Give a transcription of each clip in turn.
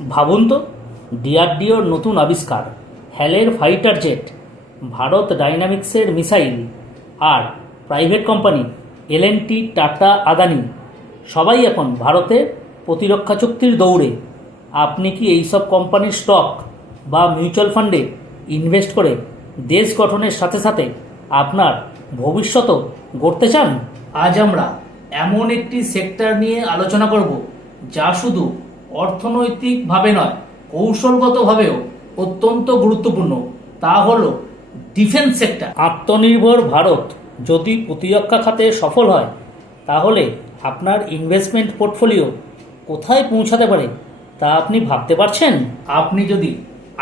ভাবুন তো, ডিআরডিওর নতুন আবিষ্কার, হ্যালের ফাইটার জেট, ভারত ডাইনামিক্সের মিসাইল আর private company LNT, Tata, Adani, সবাই এখন ভারতে প্রতিরক্ষা চুক্তির দৌড়ে। আপনি কি এইসব কোম্পানির স্টক বা মিউচুয়াল ফান্ডে ইনভেস্ট করে দেশ গঠনের সাথে সাথে আপনার ভবিষ্যতও গড়তে চান? আজ আমরা এমন একটি সেক্টর নিয়ে আলোচনা করব যা শুধু অর্থনৈতিকভাবে নয় কৌশলগতভাবেও অত্যন্ত গুরুত্বপূর্ণ। তা হলো ডিফেন্স সেক্টর। আত্মনির্ভর ভারত যদি প্রতিরক্ষা খাতে সফল হয় তাহলে আপনার ইনভেস্টমেন্ট পোর্টফোলিও কোথায় পৌঁছাতে পারে তা আপনি ভাবতে পারছেন? আপনি যদি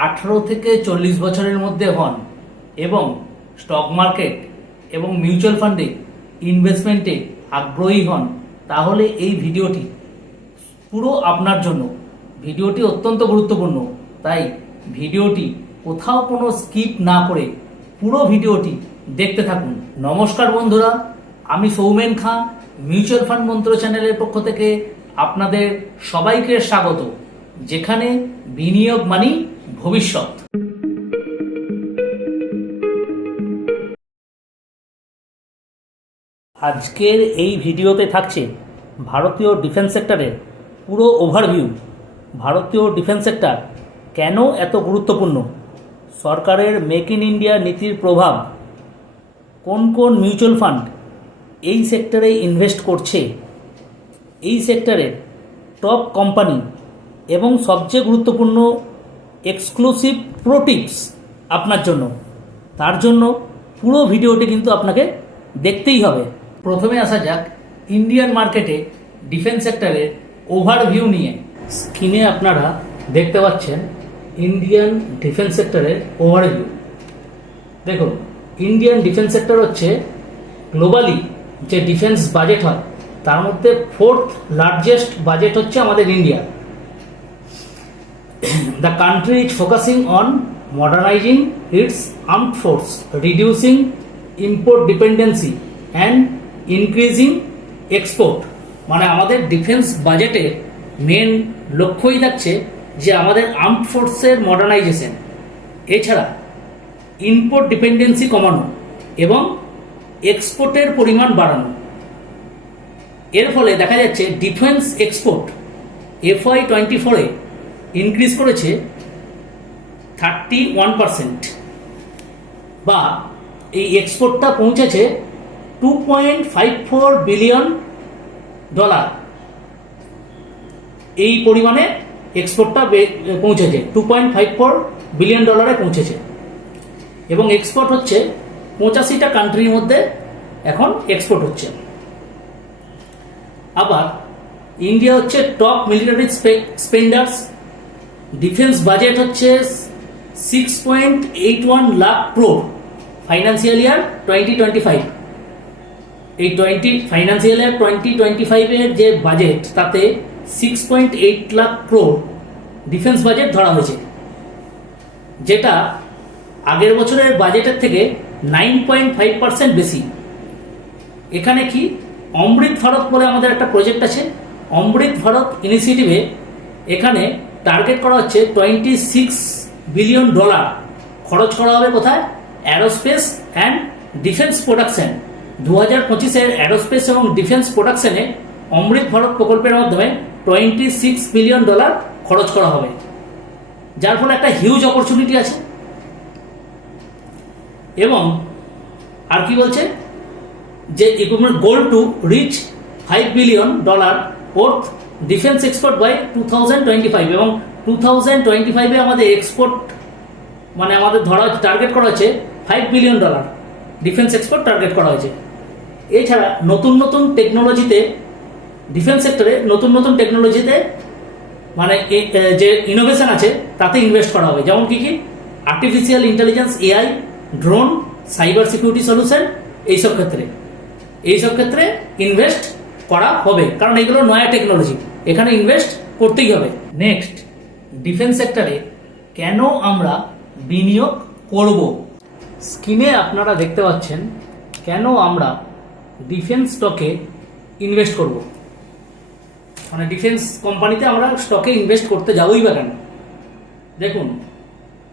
আঠেরো থেকে চল্লিশ বছরের মধ্যে হন এবং স্টক মার্কেট এবং মিউচুয়াল ফান্ডে ইনভেস্টমেন্টে আগ্রহী হন তাহলে এই ভিডিওটি পুরো আপনার জন্য। ভিডিওটি অত্যন্ত গুরুত্বপূর্ণ। তাই ভিডিওটি কোথাও কোনো স্কিপ না করে পুরো ভিডিওটি দেখতে থাকুন। নমস্কার বন্ধুরা, আমি সৌমেন খাঁ, মিউচুয়াল ফান্ড মন্ত্র চ্যানেলের পক্ষ থেকে আপনাদের সবাইকে স্বাগত, যেখানে বিনিয়োগ মানি ভবিষ্যৎ। আজকের এই ভিডিওতে থাকছে ভারতীয় ডিফেন্স সেক্টরের পুরো ওভারভিউ ভারতীয় ডিফেন্স সেক্টর কেন এত গুরুত্বপূর্ণ? সরকারের মেক ইন ইন্ডিয়া নীতির প্রভাব কোন কোন মিউচুয়াল ফান্ড এই সেক্টরে ইনভেস্ট করছে? এই সেক্টরের টপ কোম্পানি এবং সবচেয়ে গুরুত্বপূর্ণ এক্সক্লুসিভ প্রোটিপস আপনার জন্য। তার জন্য পুরো ভিডিওটি কিন্তু আপনাকে দেখতেই হবে। প্রথমে আসা যাক ইন্ডিয়ান মার্কেটে ডিফেন্স সেক্টরের ওভারভিউ নিয়ে স্ক্রিনে আপনারা দেখতে পাচ্ছেন ইন্ডিয়ান ডিফেন্স সেক্টরের ওভারভিউ দেখুন ইন্ডিয়ান ডিফেন্স সেক্টর হচ্ছে গ্লোবালি যে ডিফেন্স বাজেট হয় তার মধ্যে ফোর্থ লার্জেস্ট বাজেট হচ্ছে আমাদের India the country is focusing on modernizing its armed force, reducing import dependency and increasing export মানে আমাদের ডিফেন্স বাজেটে মেন লক্ষ্যই থাকছে যে আমাদের আর্মড ফোর্সের মডার্নাইজেশন এছাড়া ইম্পোর্ট ডিপেন্ডেন্সি কমানো এবং এক্সপোর্টের পরিমাণ বাড়ানো। এর ফলে দেখা যাচ্ছে ডিফেন্স এক্সপোর্ট এফআই টোয়েন্টি ফোরে ইনক্রিজ করেছে থার্টি ওয়ান পারসেন্ট বা এই এক্সপোর্টটা পৌঁছেছে two point five four billion dollar এই পরিমাণে এক্সপোর্টটা পৌঁছেছে। Two point five four billion ডলারে পৌঁছেছে। এবং এক্সপোর্ট হচ্ছে পঁচাশিটা কান্ট্রির মধ্যে এখন এক্সপোর্ট হচ্ছে। আবার ইন্ডিয়া হচ্ছে top military spenders defence budget হচ্ছে six point eight one lakh crore financial year twenty twenty five এই twenty financial year twenty twenty ফাইভের যে বাজেট তাতে six point eight lakh crore defence budget ধরা হয়েছে। যেটা আগের বছরের বাজেটের থেকে নাইন পয়েন্ট ফাইভ পার্সেন্ট বেশি। এখানে কি অমৃত ভারত বলে আমাদের একটা প্রজেক্ট আছে। অমৃত ভারত ইনিশিয়েটিভে এখানে টার্গেট করা হচ্ছে টোয়েন্টি সিক্স বিলিয়ন ডলার খরচ করা হবে কোথায়? অ্যারোস্পেস অ্যান্ড ডিফেন্স প্রোডাকশন দু হাজার পঁচিশের অ্যারোস্পেস এবং ডিফেন্স প্রোডাকশনে অমৃত ভারত প্রকল্পের মাধ্যমে টোয়েন্টি সিক্স বিলিয়ন ডলার খরচ করা হবে। যার ফলে একটা হিউজ অপরচুনিটি আছে। এবং আর কি বলছে? যে equipment goal to reach five billion dollar worth defence export by two thousand twenty five এবং টু থাউজেন্ড টোয়েন্টি ফাইভে আমাদের এক্সপোর্ট মানে আমাদের ধরা টার্গেট করা হচ্ছে five billion dollar defence export target করা হয়েছে। এছাড়া নতুন নতুন টেকনোলজিতে ডিফেন্স সেক্টরে নতুন নতুন টেকনোলজিতে মানে যে ইনোভেশন আছে, তাতে ইনভেস্ট করা হবে। যেমন কি কি? Artificial intelligence AI drone cyber security solution এইসব ক্ষেত্রে। এইসব ক্ষেত্রে ইনভেস্ট করা হবে। কারণ এগুলো নয়া টেকনোলজি এখানে ইনভেস্ট করতেই হবে। নেক্সট ডিফেন্স সেক্টরে কেন আমরা বিনিয়োগ করব? স্ক্রিনে আপনারা দেখতে পাচ্ছেন, কেন আমরা ডিফেন্স স্টকে ইনভেস্ট করব। মানে ডিফেন্স কোম্পানিতে আমরা স্টকে ইনভেস্ট করতে যাবই বা কেন? দেখুন,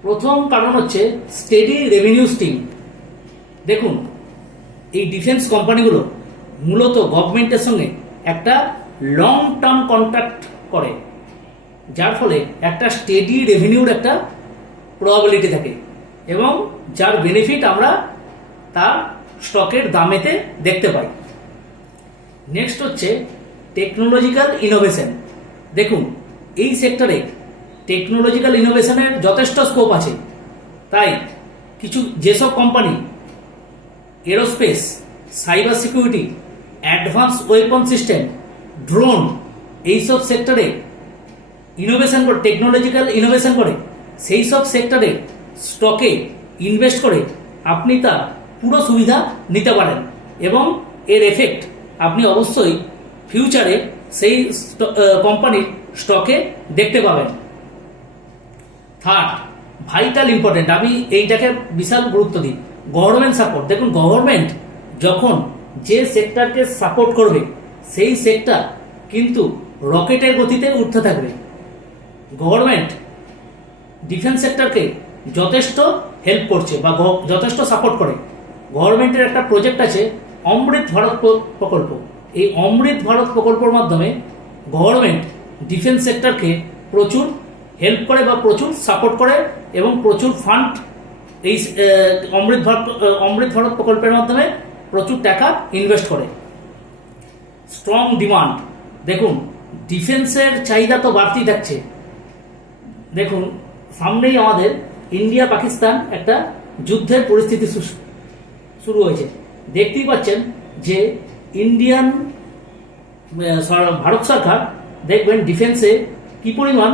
প্রথম কারণ হচ্ছে স্টেডি রেভিনিউ স্ট্রিম দেখুন, এই ডিফেন্স কোম্পানিগুলো মূলত গভর্নমেন্টের সঙ্গে একটা লং টার্ম কন্ট্রাক্ট করে, যার ফলে একটা স্টেডি রেভিনিউর একটা প্রবাবিলিটি থাকে এবং যার বেনিফিট আমরা তার স্টকের দামেতে দেখতে পাই। নেক্সট হচ্ছে টেকনোলজিক্যাল ইনোভেশন দেখুন, এই সেক্টরে টেকনোলজিক্যাল ইনোভেশনের যথেষ্ট স্কোপ আছে। তাই কিছু যেসব company aerospace cyber security advance weapon system drone এইসব সেক্টরে ইনোভেশন করে টেকনোলজিক্যাল ইনোভেশন করে সেই সব সেক্টরে স্টকে ইনভেস্ট করে, আপনি তার পুরো সুবিধা নিতে পারেন। এবং এর এফেক্ট আপনি অবশ্যই ফিউচারে সেই কোম্পানির স্টকে দেখতে পাবেন। থার্ড ভাইটাল ইম্পর্টেন্ট আমি এইটাকে বিশাল গুরুত্ব দিই। গভর্নমেন্ট সাপোর্ট দেখুন গভর্নমেন্ট যখন যে সেক্টরকে সাপোর্ট করবে, সেই সেক্টর কিন্তু রকেটের গতিতে উঠতে থাকবে। গভর্নমেন্ট ডিফেন্স সেক্টরকে যথেষ্ট হেল্প করছে বা যথেষ্ট সাপোর্ট করে। গভর্নমেন্টের একটা প্রজেক্ট আছে, অমৃত ভারত প্র- প্রকল্প। এই অমৃত ভারত প্রকল্পের মাধ্যমে গভর্নমেন্ট ডিফেন্স সেক্টরকে প্রচুর হেল্প করে বা প্রচুর সাপোর্ট করে এবং প্রচুর ফান্ড এই অমৃত ভারত অমৃত ভারত প্রকল্পের মাধ্যমে প্রচুর টাকা ইনভেস্ট করে। Strong demand. দেখুন, ডিফেন্সের চাহিদা তো বাড়তেই থাকছে। দেখুন, সামনেই আমাদের ইন্ডিয়া পাকিস্তান একটা যুদ্ধের পরিস্থিতি শুরু হয়েছে। দেখতেই পাচ্ছেন যে ইন্ডিয়ান ভারত সরকার দেখবেন ডিফেন্সে কি পরিমাণ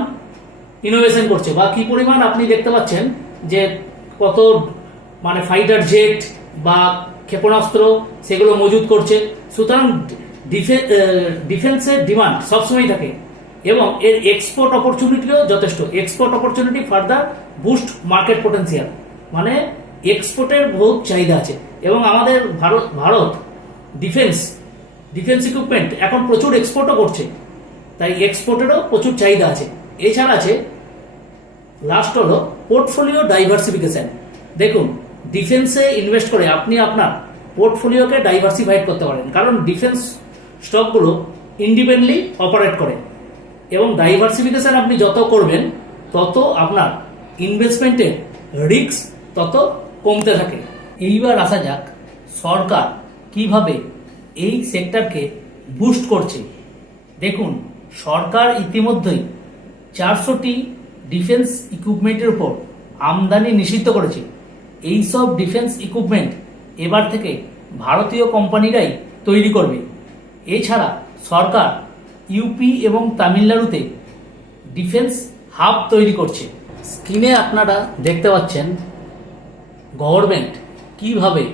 ইনোভেশন করছে বা কি পরিমাণ আপনি দেখতে পাচ্ছেন যে কত মানে ফাইটার জেট বা ক্ষেপণাস্ত্র সেগুলো মজুদ করছে। সুতরাং ডিফেন্সের ডিমান্ড সবসময় থাকে এবং এর এক্সপোর্ট অপরচুনিটিও যথেষ্ট। Export opportunity further boost market potential মানে এক্সপোর্টের বহুত চাহিদা আছে। এবং আমাদের Bharat Bharat defence defence equipment এখন প্রচুর এক্সপোর্টও করছে। তাই এক্সপোর্টেরও প্রচুর চাহিদা আছে। এছাড়া আছে লাস্ট হলো পোর্টফোলিও ডাইভার্সিফিকেশান দেখুন ডিফেন্সে ইনভেস্ট করে আপনি আপনার পোর্টফোলিওকে ডাইভার্সিফাইড করতে পারেন। কারণ ডিফেন্স স্টকগুলো ইন্ডিপেন্ডেন্টলি অপারেট করে। এবং ডাইভার্সিফিকেশন আপনি যত করবেন, তত আপনার ইনভেস্টমেন্টের রিস্ক তত কমতে থাকে। এইবার আসা যাক সরকার কীভাবে এই সেক্টরকে বুস্ট করছে। দেখুন, সরকার ইতিমধ্যেই চারশোটি ডিফেন্স ইকুইপমেন্টের উপর আমদানি নিষিদ্ধ করেছে। এই সব ডিফেন্স ইকুইপমেন্ট এবার থেকে ভারতীয় কোম্পানিরাই তৈরি করবে। এছাড়া সরকার ইউপি এবং তামিলনাড়ুতে ডিফেন্স হাব তৈরি করছে। স্ক্রিনে আপনারা দেখতে পাচ্ছেন গভর্নমেন্ট কীভাবে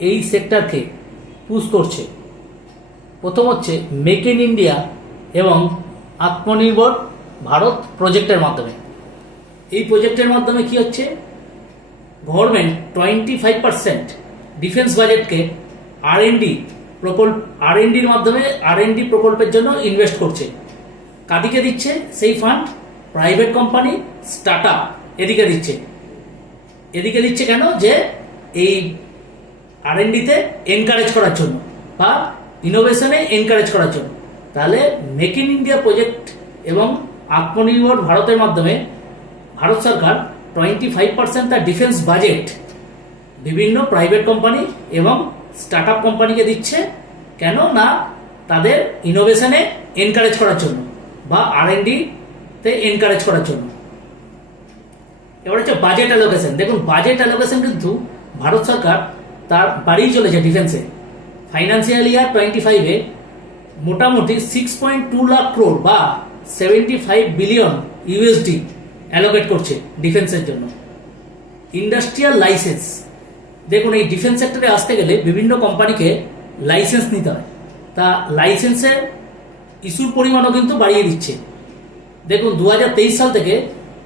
এই সেক্টরকে পুশ করছে? প্রথম হচ্ছে মেক ইন ইন্ডিয়া এবং আত্মনির্ভর ভারত প্রজেক্টের মাধ্যমে। এই প্রজেক্টের মাধ্যমে কি হচ্ছে? Government twenty five percent defence বাজেটকে আর ডি প্রকল্প আর ডির মাধ্যমে আর এন ডি প্রকল্পের জন্য ইনভেস্ট করছে। কাদিকে দিচ্ছে? সেই fund private company start up এদিকে দিচ্ছে। এদিকে দিচ্ছে কেন? যে এই আর এন ডিতে এনকারেজ করার জন্য বা ইনোভেশনে এনকারেজ করার জন্য। তাহলে মেক ইন ইন্ডিয়া প্রজেক্ট এবং আত্মনির্ভর ভারতের মাধ্যমে ভারত সরকার টোয়েন্টি ফাইভ পার্সেন্ট তার ডিফেন্স বাজেট বিভিন্ন প্রাইভেট কোম্পানি এবং স্টার্ট আপ কোম্পানিকে দিচ্ছে। কেন না? তাদের ইনোভেশনে এনকারেজ করার জন্য বা আর তে এনকারেজ করার জন্য। এবার হচ্ছে বাজেট অ্যালোকেশন দেখুন বাজেট অ্যালোকেশন কিন্তু ভারত সরকার তার বাড়িয়ে চলেছে ডিফেন্সে ফাইন্যান্সিয়াল ইয়ার টোয়েন্টি ফাইভে মোটামুটি six point two lakh crore বা seventy five billion USD allocate করছে ডিফেন্সের জন্য। ইন্ডাস্ট্রিয়াল লাইসেন্স দেখুন, এই ডিফেন্স সেক্টরে আসতে গেলে বিভিন্ন কোম্পানিকে লাইসেন্স নিতে হয়। তা লাইসেন্সের ইস্যুর পরিমাণও কিন্তু বাড়িয়ে দিচ্ছে। দেখুন দু হাজার তেইশ সাল থেকে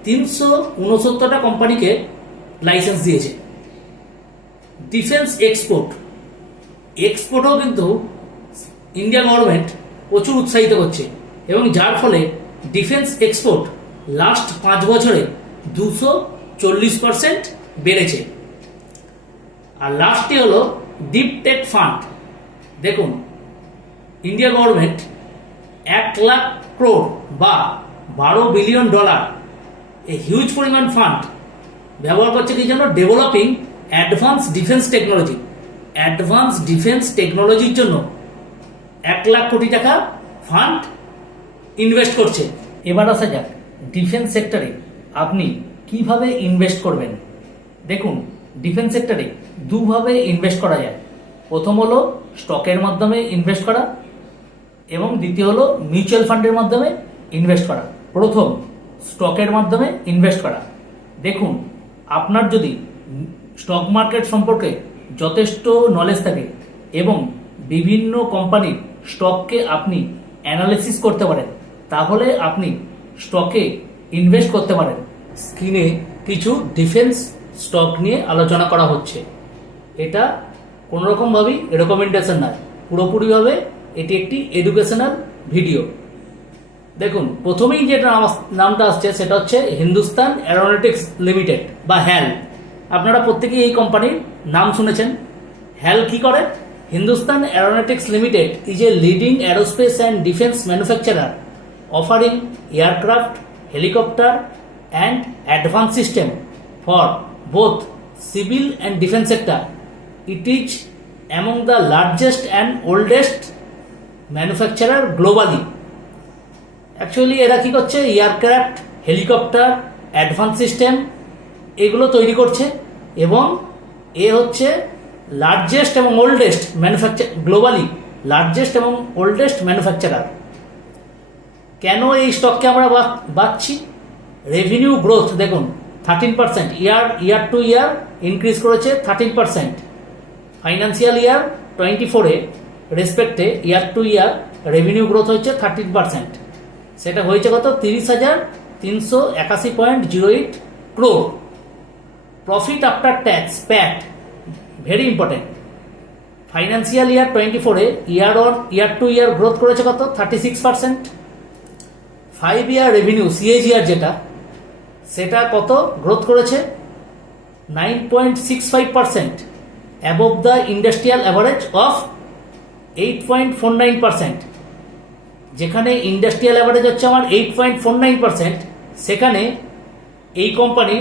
তিনশো উনসত্তরটা কোম্পানিকে লাইসেন্স দিয়েছে। ডিফেন্স এক্সপোর্ট এক্সপোর্টও কিন্তু ইন্ডিয়া গভর্নমেন্ট প্রচুর উৎসাহিত করছে এবং যার ফলে ডিফেন্স এক্সপোর্ট লাস্ট পাঁচ বছরে দুশো চল্লিশ পার্সেন্ট বেড়েছে। আর লাস্টে হলো ডিপ টেক ফান্ড দেখুন ইন্ডিয়া গভর্নমেন্ট এক লাখ ক্রোড় বা বারো বিলিয়ন ডলার এ হিউজ পরিমাণ ফান্ড ব্যবহার করছে কি জন্য developing advance defence technology advance defence টেকনোলজির জন্য এক লাখ কোটি টাকা ফান্ড ইনভেস্ট করছে। এবার আসা যাক ডিফেন্স সেক্টরে আপনি কীভাবে ইনভেস্ট করবেন? দেখুন ডিফেন্স সেক্টরে দুভাবে ইনভেস্ট করা যায়। প্রথম হলো স্টকের মাধ্যমে ইনভেস্ট করা এবং দ্বিতীয় হলো মিউচুয়াল ফান্ডের মাধ্যমে ইনভেস্ট করা। প্রথম স্টকের মাধ্যমে ইনভেস্ট করা। দেখুন, আপনার যদি স্টক মার্কেট সম্পর্কে যথেষ্ট নলেজ থাকে এবং বিভিন্ন কোম্পানির স্টককে আপনি অ্যানালিসিস করতে পারেন, তাহলে আপনি স্টকে ইনভেস্ট করতে পারেন। স্ক্রিনে কিছু ডিফেন্স স্টক নিয়ে আলোচনা করা হচ্ছে। এটা কোনোরকমভাবেই রেকমেন্ডেশন নয়। পুরোপুরিভাবে এটি একটি এডুকেশনাল ভিডিও দেখুন, প্রথমেই যেটা নামটা আসছে সেটা হচ্ছে হিন্দুস্তান অ্যারোনটিক্স লিমিটেড বা হ্যাল। আপনারা প্রত্যেকেই এই কোম্পানির নাম শুনেছেন। হ্যাল কি করে? Hindustan Aeronautics Limited is a leading aerospace and defence manufacturer offering aircraft helicopter and advance system for both civil and defence sector it is among the largest and oldest manufacturer globally actually এরা কি করছে? Aircraft helicopter advance system এগুলো তৈরি করছে এবং এ হচ্ছে largest এবং ওল্ডেস্ট ম্যানুফ্যাকচার গ্লোবালি লার্জেস্ট এবং ওল্ডেস্ট ম্যানুফ্যাকচারার কেন এই স্টককে আমরা বাঁচছি? রেভিনিউ গ্রোথ দেখুন thirteen percent year year to year increase করেছে thirteen percent financial year twenty ফোরে রেসপেক্টে year to year revenue growth হচ্ছে থার্টিন পার্সেন্ট সেটা হয়েছে কত? তিরিশ হাজার তিনশো একাশি point zero eight crore profit after tax PAT very important financial year twenty ফোরে year on year to year growth করেছে কত? Thirty six percent five year revenue CAGR যেটা, সেটা কত? গ্রোথ করেছে nine point six five percent above the industrial average of eight point four nine percent যেখানে industrial average হচ্ছে আমার eight point four nine percent সেখানে এই কোম্পানি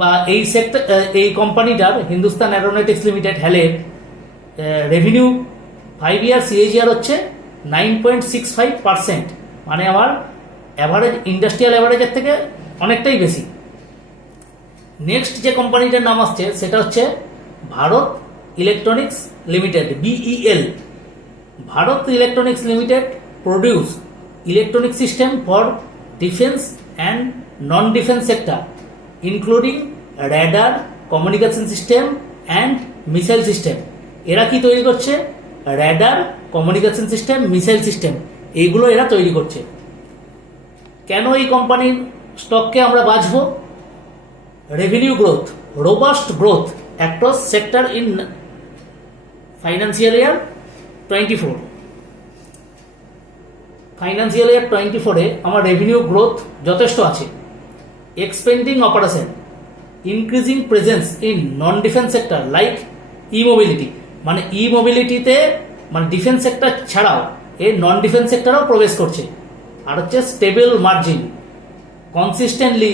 বা এই সেক্টর এই কোম্পানিটার হিন্দুস্তান অ্যারোনটিক্স লিমিটেড হ্যালের রেভিনিউ ফাইভ ইয়ার সিএজিআর হচ্ছে nine point six five percent মানে আমার অ্যাভারেজ ইন্ডাস্ট্রিয়াল অ্যাভারেজের থেকে অনেকটাই বেশি। নেক্সট যে কোম্পানিটার নাম আসছে, সেটা হচ্ছে Bharat Electronics Limited BEL Bharat Electronics Limited produce electronic system for defence and non defence sector including radar communication system and missile system এরা কি তৈরি করছে? Radar communication system missile system এইগুলো এরা তৈরি করছে। কেন এই কোম্পানির স্টককে আমরা বাঁচবো? Revenue growth robust growth across sector in financial year twenty four financial year twenty ফোরে আমার রেভিনিউ গ্রোথ যথেষ্ট আছে। Expanding operation increasing presence in non defence sector like e mobility মানে ই মোবিলিটিতে মানে ডিফেন্স সেক্টর ছাড়াও এ নন ডিফেন্স সেক্টরেও প্রবেশ করছে। আর হচ্ছে stable margin consistently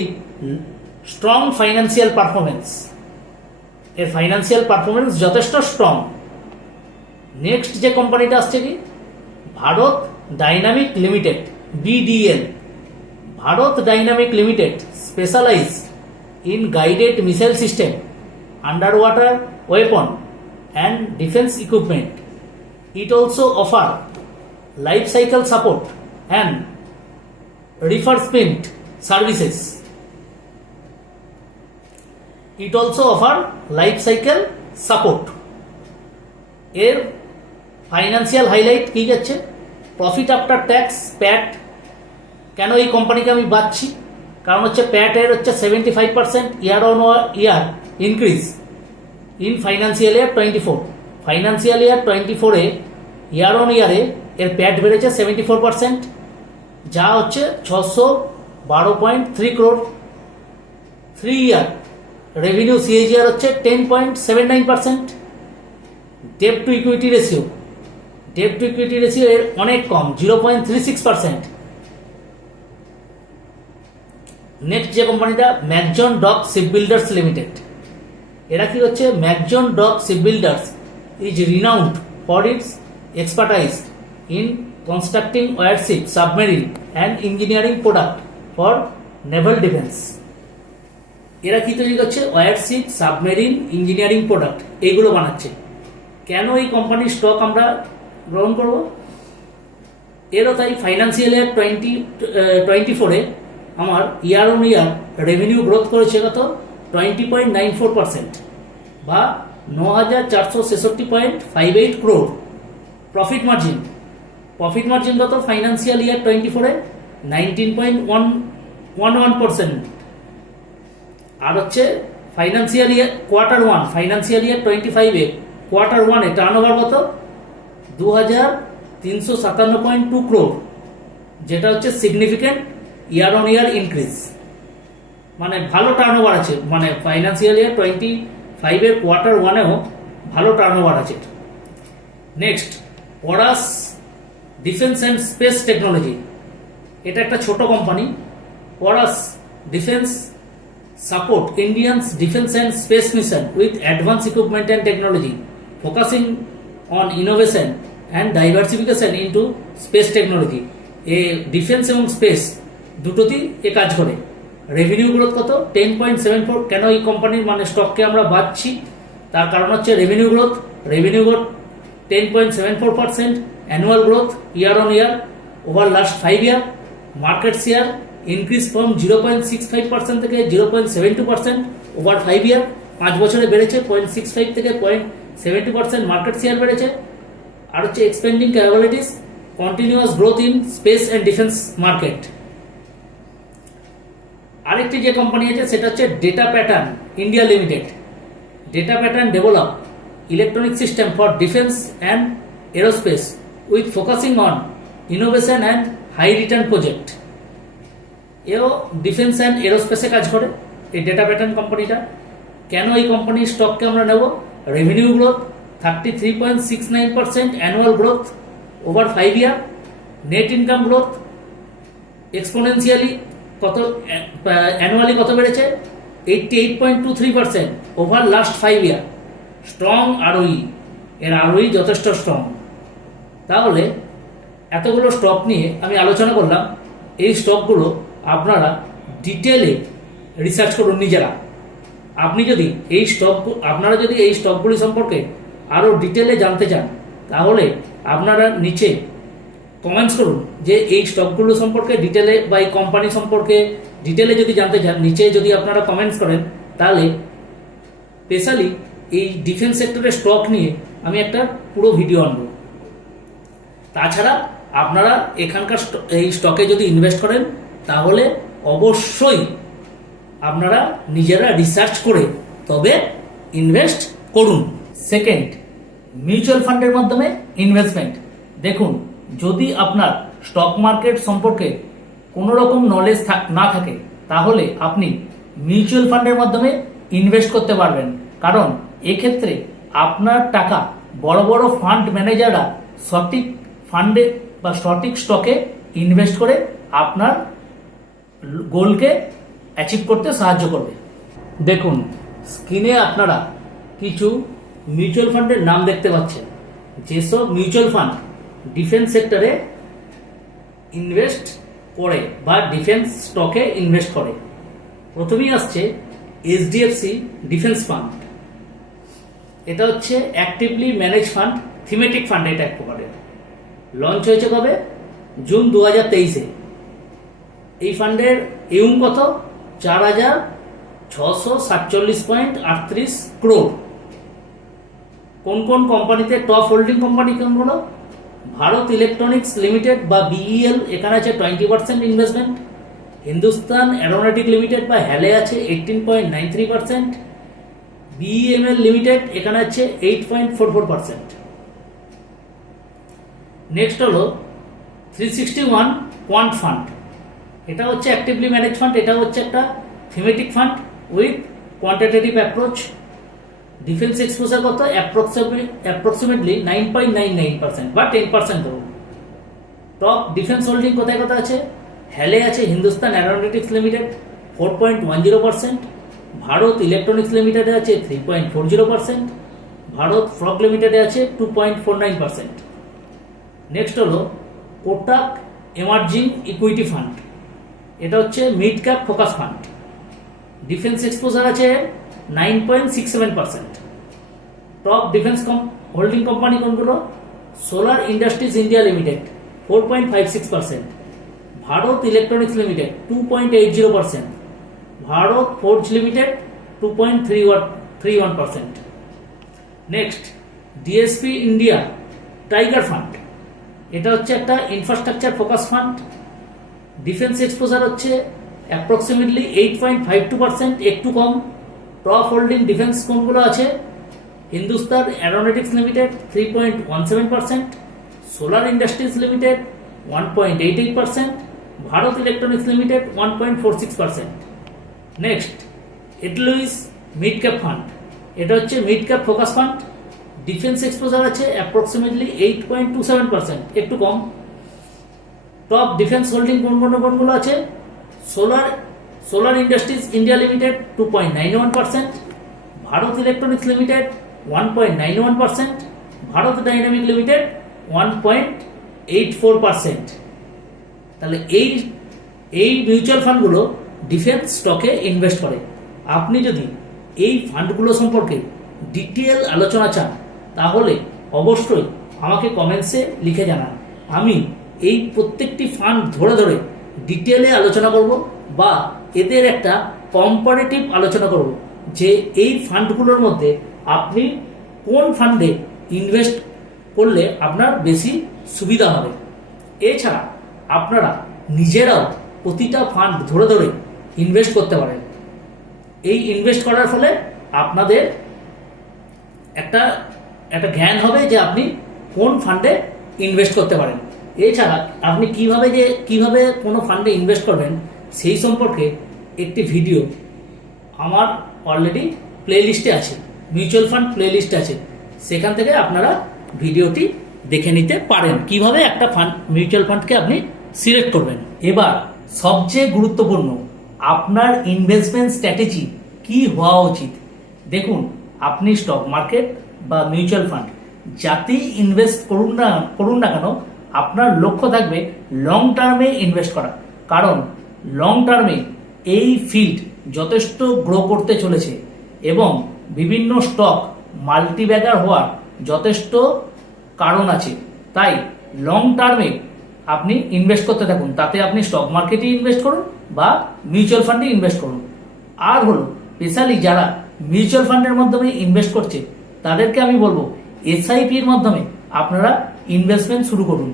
strong financial performance এর ফাইন্যান্সিয়াল পারফরমেন্স যথেষ্ট স্ট্রং নেক্সট যে কোম্পানিটা আসছে কি? Bharat Dynamic Limited BDL Bharat Dynamic Limited specialise in guided missile system under water weapon and defence equipment it also offer life cycle support and refurbishment services it also offer life cycle support এর financial highlight কী যাচ্ছে? Profit after tax PAT কেন এই কোম্পানিকে আমি বাঁচছি? কারণ হচ্ছে প্যাট এর হচ্ছে seventy five percent year on year increase in financial year twenty four financial year twenty ফোরে ইয়ার অন ইয়ারে এর প্যাট বেড়েছে সেভেন্টি ফোর পার্সেন্ট যা হচ্ছে ছশো বারো point three crore three year revenue CAGR হচ্ছে ten point seven nine percent debt to equity ratio debt to equity ratio এর অনেক কম zero point three six percent next যে কোম্পানিটা Mazagon doc ship builders limited এরা কি হচ্ছে Mazagon Dock Shipbuilders is renowned for its expertise in constructing warship submarine and engineering product for naval defence এরা কি তৈরি করছে? ওয়ারশিপ সাবমেরিন ইঞ্জিনিয়ারিং প্রোডাক্ট এইগুলো বানাচ্ছে। কেন এই কোম্পানির স্টক আমরা গ্রহণ করব। এরও তাই ফাইন্যান্সিয়াল ইয়ার টোয়েন্টি টোয়েন্টি ফোরে আমার year on year revenue growth করেছে কত? Twenty point nine four percent বা ন হাজার চারশো ছেষট্টি point five eight crore profit margin profit margin কত? ফাইন্যান্সিয়াল ইয়ার টোয়েন্টি ফোরে nineteen point one one one percent আর হচ্ছে financial year quarter one financial year twenty ফাইভে কোয়ার্টার ওয়ানে টার্ন ওভার কত? দু হাজার তিনশো সাতান্ন পয়েন্ট টু ক্রোড যেটা হচ্ছে significant year on year increase মানে ভালো টার্ন আছে মানে ফাইন্যান্সিয়াল ইয়ার টোয়েন্টি ফাইভের কোয়ার্টার ওয়ানেও ভালো টার্ন আছে। Next Paras Defence and Space Technology এটা একটা ছোট company Paras Defence support Indians defense and space mission with advanced equipment and technology, focusing on innovation and diversification into space technology. এ defence এবং space দুটোতেই এ কাজ করে। রেভিনিউ গ্রোথ কত? টেন পয়েন্ট সেভেন ফোর কেন এই কোম্পানির মানে স্টককে আমরা বাঁচছি তার কারণ হচ্ছে revenue growth revenue growth ten point seven four percent annual growth year on year over last five year market share increase from zero point six five percent থেকে zero point seven two percent over five year পাঁচ বছরে বেড়েছে point six five থেকে point seven two percent market share বেড়েছে। আর হচ্ছে expanding capabilities continuous growth in space and defence market আরেকটি যে কোম্পানি আছে, সেটা হচ্ছে data pattern India limited data pattern develop electronic system for defence and aerospace with focusing on innovation and high return project এও defence and এরোস্পেসে কাজ করে, এই ডেটা প্যাটার্ন কোম্পানিটা কেন এই কোম্পানির স্টককে আমরা নেব? Revenue growth thirty three point six nine percent annual growth over five year net income growth exponentially কত অ্যানুয়ালি কত বেড়েছে? Eighty eight point two three percent over last five year strong ROE এর আরওই যথেষ্ট strong তাহলে এতগুলো stock নিয়ে আমি আলোচনা করলাম। এই স্টকগুলো আপনারা ডিটেলে রিসার্চ করুন নিজেরা। আপনি যদি এই স্টক আপনারা যদি এই স্টকগুলি সম্পর্কে আরও ডিটেলে জানতে চান, তাহলে আপনারা নিচে কমেন্টস করুন যে এই স্টকগুলো সম্পর্কে ডিটেলে বা এই কোম্পানি সম্পর্কে ডিটেলে যদি জানতে চান, নিচে যদি আপনারা কমেন্টস করেন, তাহলে স্পেশালি এই ডিফেন্স সেক্টরের স্টক নিয়ে আমি একটা পুরো ভিডিও আনব। তাছাড়া আপনারা এখানকার এই স্টকে যদি ইনভেস্ট করেন, তাহলে অবশ্যই আপনারা নিজেরা রিসার্চ করে তবে ইনভেস্ট করুন। সেকেন্ড মিউচুয়াল ফান্ডের মাধ্যমে ইনভেস্টমেন্ট দেখুন, যদি আপনার স্টক মার্কেট সম্পর্কে কোনো রকম নলেজ না থাকে, তাহলে আপনি মিউচুয়াল ফান্ডের মাধ্যমে ইনভেস্ট করতে পারবেন। কারণ এক্ষেত্রে আপনার টাকা বড় বড় ফান্ড ম্যানেজাররা সঠিক ফান্ডে বা সঠিক স্টকে ইনভেস্ট করে আপনার গোলকে অ্যাচিভ করতে সাহায্য করবে। দেখুন স্ক্রিনে আপনারা কিছু মিউচুয়াল ফান্ডের নাম দেখতে পাচ্ছেন। যেসব মিউচুয়াল ফান্ড ডিফেন্স সেক্টরে ইনভেস্ট করে বা ডিফেন্স স্টকে ইনভেস্ট করে। প্রথমেই আসছে এইচডিএফসি ডিফেন্স ফান্ড এটা হচ্ছে actively manage fund thematic fund এটা এক প্রকারের। লঞ্চ হয়েছে কবে? জুন দু হাজার তেইশে। এই ফান্ডের ইউম কত? চার হাজার ছশো সাতচল্লিশ পয়েন্ট আটত্রিশ ক্রোড কোন কোন কোম্পানিতে টপ হোল্ডিং কোম্পানি কোনগুলো ভারত ইলেকট্রনিক্স লিমিটেড বা বিইএল এখানে আছে twenty percent investment Hindustan aeronautic limited বা হ্যালে আছে eighteen point nine three percent BEML limited এখানে আছে eight point four four percent next হলো three sixty one quant fund এটা হচ্ছে অ্যাক্টিভলি ম্যানেজ ফান্ড এটা হচ্ছে একটা thematic fund with quantitative approach defence exposure কত? Approximately approximately nine point nine nine percent বা টেন পার্সেন্ট ধরুন। টপ ডিফেন্স হোল্ডিং কোথায় কোথায় আছে? হ্যালে আছে Hindustan aeronautics limited four point one zero percent Bharat electronics লিমিটেডে আছে three point four zero percent Bharat forge লিমিটেডে আছে two point four nine percent next হলো কোটাক এমার্জিং ইকুইটি ফান্ড এটা হচ্ছে mid cap focus fund defence exposure আছে nine point six seven percent top defence holding company কোনগুলো? Solar industries India limited four point five six percent Bharat electronics limited two point eight zero percent Bharat forge limited two point three one three one percent next DSP India tiger fund এটা হচ্ছে একটা infrastructure focus fund defence exposure হচ্ছে approximately eight point five two percent একটু কম। Top holding defence কোনগুলো আছে? Hindustan aeronautics limited three point one seven percent solar industries limited one point eight eight percent Bharat electronics limited one point four six percent next Edelweiss mid cap fund এটা হচ্ছে mid cap focus fund defence exposure আছে approximately eight point two seven percent একটু কম। Top defence holding কোন কোন কোনগুলো আছে? Solar solar industries India limited two point nine one percent Bharat electronics limited one point nine one percent Bharat dynamic limited one point eight four percent তাহলে এই এই mutual ফান্ডগুলো ডিফেন্স স্টকে invest করে। আপনি যদি এই ফান্ডগুলো সম্পর্কে ডিটেল আলোচনা চান, তাহলে অবশ্যই আমাকে কমেন্টসে লিখে জানান। আমি এই প্রত্যেকটি ফান্ড ধরে ধরে ডিটেলে আলোচনা করব বা এদের একটা কম্পারেটিভ আলোচনা করব যে এই ফান্ডগুলোর মধ্যে আপনি কোন ফান্ডে ইনভেস্ট করলে আপনার বেশি সুবিধা হবে। এছাড়া আপনারা নিজেরাও প্রতিটা ফান্ড ধরে ধরে ইনভেস্ট করতে পারেন। এই ইনভেস্ট করার ফলে আপনাদের একটা একটা জ্ঞান হবে যে আপনি কোন ফান্ডে ইনভেস্ট করতে পারেন। এছাড়া আপনি কীভাবে যে, কীভাবে কোনো ফান্ডে ইনভেস্ট করবেন, সেই সম্পর্কে একটি ভিডিও আমার অলরেডি প্লেলিস্টে আছে মিউচুয়াল ফান্ড প্লেলিস্টে আছে। সেখান থেকে আপনারা ভিডিওটি দেখে নিতে পারেন। কীভাবে একটা ফান্ড মিউচুয়াল ফান্ডকে আপনি সিলেক্ট করবেন? এবার, সবচেয়ে গুরুত্বপূর্ণ, আপনার ইনভেস্টমেন্ট স্ট্র্যাটেজি কি হওয়া উচিত? দেখুন, আপনি স্টক মার্কেট বা মিউচুয়াল ফান্ড যাতেই ইনভেস্ট করুন না করুন না কেন আপনার লক্ষ্য থাকবে লং টার্মে ইনভেস্ট করা। কারণ লং টার্মে এই ফিল্ড যথেষ্ট গ্রো করতে চলেছে এবং বিভিন্ন স্টক মাল্টিব্যাগার হওয়ার যথেষ্ট কারণ আছে। তাই লং টার্মে আপনি ইনভেস্ট করতে থাকুন। তাতে আপনি স্টক মার্কেটে ইনভেস্ট করুন বা মিউচুয়াল ফান্ডে ইনভেস্ট করুন। আর হলো স্পেশালি যারা মিউচুয়াল ফান্ডের মাধ্যমে ইনভেস্ট করছে, তাদেরকে আমি বলব এসআইপির মাধ্যমে আপনারা ইনভেস্টমেন্ট শুরু করুন।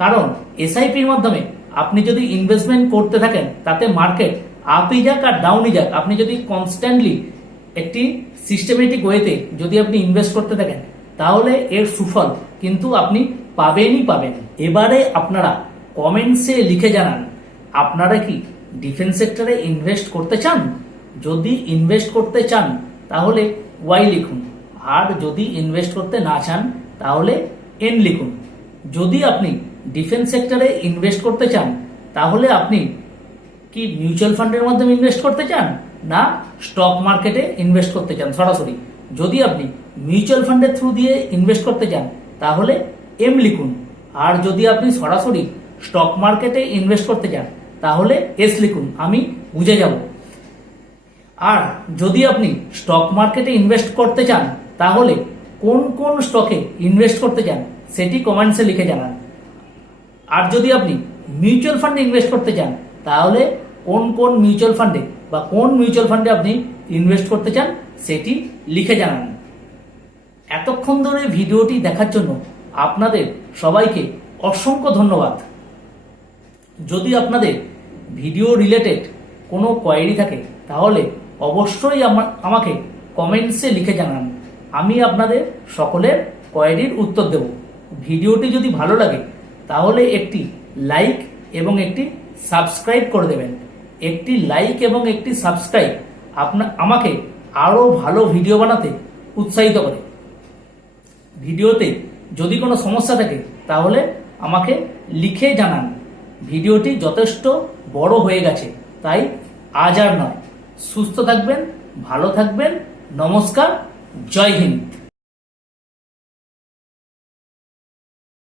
কারণ এসআইপির মাধ্যমে আপনি যদি ইনভেস্টমেন্ট করতে থাকেন, তাতে মার্কেট আপই যাক আর ডাউনই যাক, আপনি যদি কনস্ট্যান্টলি একটি সিস্টেমেটিক ওয়েতে যদি আপনি ইনভেস্ট করতে থাকেন, তাহলে এর সুফল কিন্তু আপনি পাবেনই পাবেন। এবারে আপনারা কমেন্টসে লিখে জানান, আপনারা কি ডিফেন্স সেক্টরে ইনভেস্ট করতে চান? যদি ইনভেস্ট করতে চান, তাহলে ওয়াই লিখুন। আর যদি ইনভেস্ট করতে না চান, তাহলে এন লিখুন। যদি আপনি ডিফেন্স সেক্টরে ইনভেস্ট করতে চান, তাহলে আপনি কি মিউচুয়াল ফান্ডের মাধ্যমে ইনভেস্ট করতে চান, না স্টক মার্কেটে ইনভেস্ট করতে চান? সরাসরি, যদি আপনি মিউচুয়াল ফান্ডের থ্রু দিয়ে ইনভেস্ট করতে চান, তাহলে এম লিখুন। আর যদি আপনি সরাসরি স্টক মার্কেটে ইনভেস্ট করতে চান, তাহলে এস লিখুন। আমি বুঝে যাব। আর যদি আপনি স্টক মার্কেটে ইনভেস্ট করতে চান, তাহলে কোন কোন স্টকে ইনভেস্ট করতে চান, সেটি কমেন্টসে লিখে জানান। আর যদি আপনি মিউচুয়াল ফান্ডে ইনভেস্ট করতে চান, তাহলে কোন কোন মিউচুয়াল ফান্ডে বা কোন মিউচুয়াল ফান্ডে আপনি ইনভেস্ট করতে চান, সেটি লিখে জানান। এতক্ষণ ধরে ভিডিওটি দেখার জন্য আপনাদের সবাইকে অসংখ্য ধন্যবাদ। যদি আপনাদের ভিডিও রিলেটেড কোনো কোয়ারি থাকে, তাহলে অবশ্যই আমা- আমাকে কমেন্টসে লিখে জানান। আমি আপনাদের সকলের কোয়ারির উত্তর দেব। ভিডিওটি যদি ভালো লাগে তাহলে একটি লাইক এবং একটি সাবস্ক্রাইব করে দেবেন। একটি লাইক এবং একটি সাবস্ক্রাইব আপনা আমাকে আরও ভালো ভিডিও বানাতে উৎসাহিত করে। ভিডিওতে যদি কোনো সমস্যা থাকে, তাহলে আমাকে লিখে জানান। ভিডিওটি যথেষ্ট বড় হয়ে গেছে, তাই আজ আর নয়। সুস্থ থাকবেন, ভালো থাকবেন, নমস্কার, জয় হিন্দ।